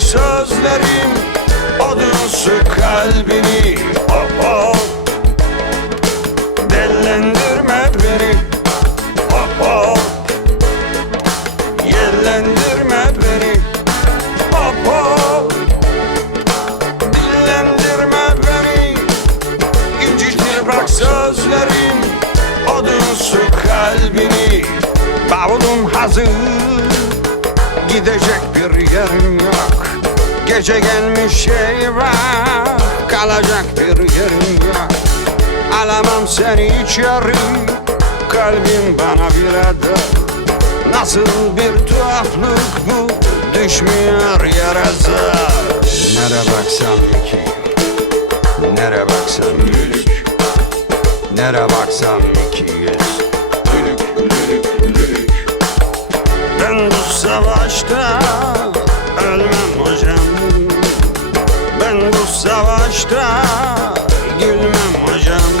sözlerim Odunsu kalbini? Hop hop. Dellendirme beni. Hop hop. Yellendirme beni. Hop hop. Dillendirme beni. İncitir bak sözlerim Odunsu kalbini? Bavulum hazır Gidecek bir yerim yok. Gece gelmiş eyvah Kalacak bir yerim yok. Alamam seni içeri Kalbim bana bir adı. Nasıl bir tuhaflık bu Düşmüyor zar Nere baksam iki Nere baksam yüz Nere baksam iki yüz savaşta ölmem hocam. Ben bu savaşta gülmem hocam.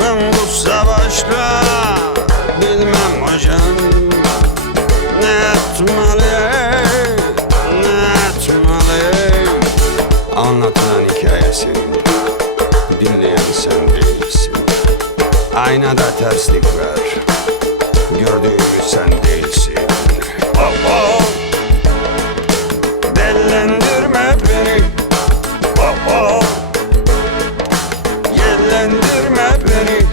Ben bu savaşta bilmem hocam. Ne etmeli, ne etmeli? Anlatılan hikayesini dinleyen sen değilsin Aynada terslik var. Gördüğümü sen Yellendirme beni.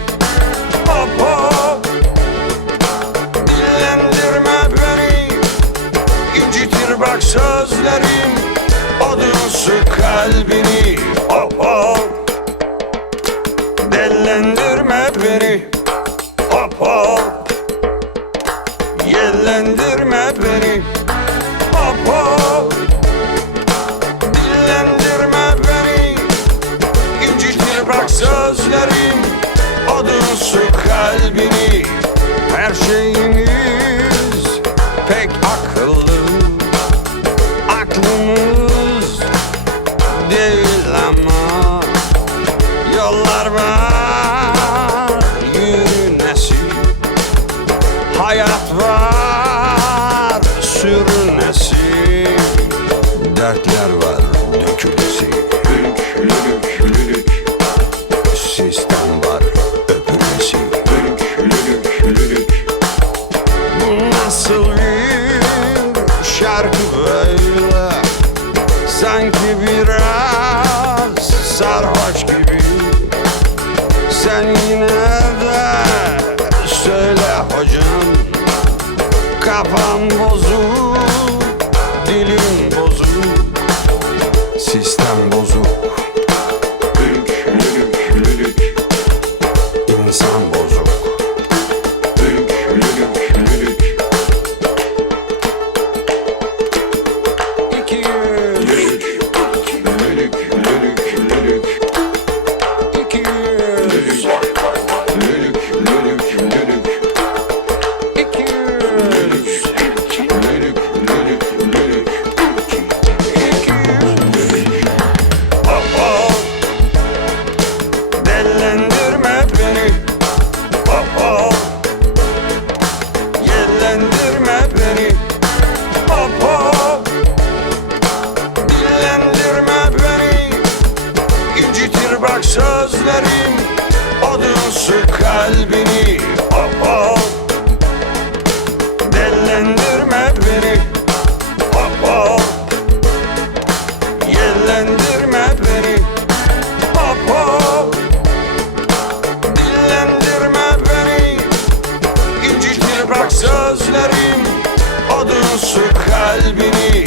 Hop Dillendirme beni. İncitir bak sözlerim. Odunsu kalbini bak sözlerim Odunsu kalbini. Her şeyiniz pek akıllı. Aklımız Kafam bozuk, Bak sözlerim Odunsu kalbini Hop hop. Dellendirme beni Hop hop. Yellendirme beni Hop hop. Dillendirme beni İncitir bak sözlerim Odunsu kalbini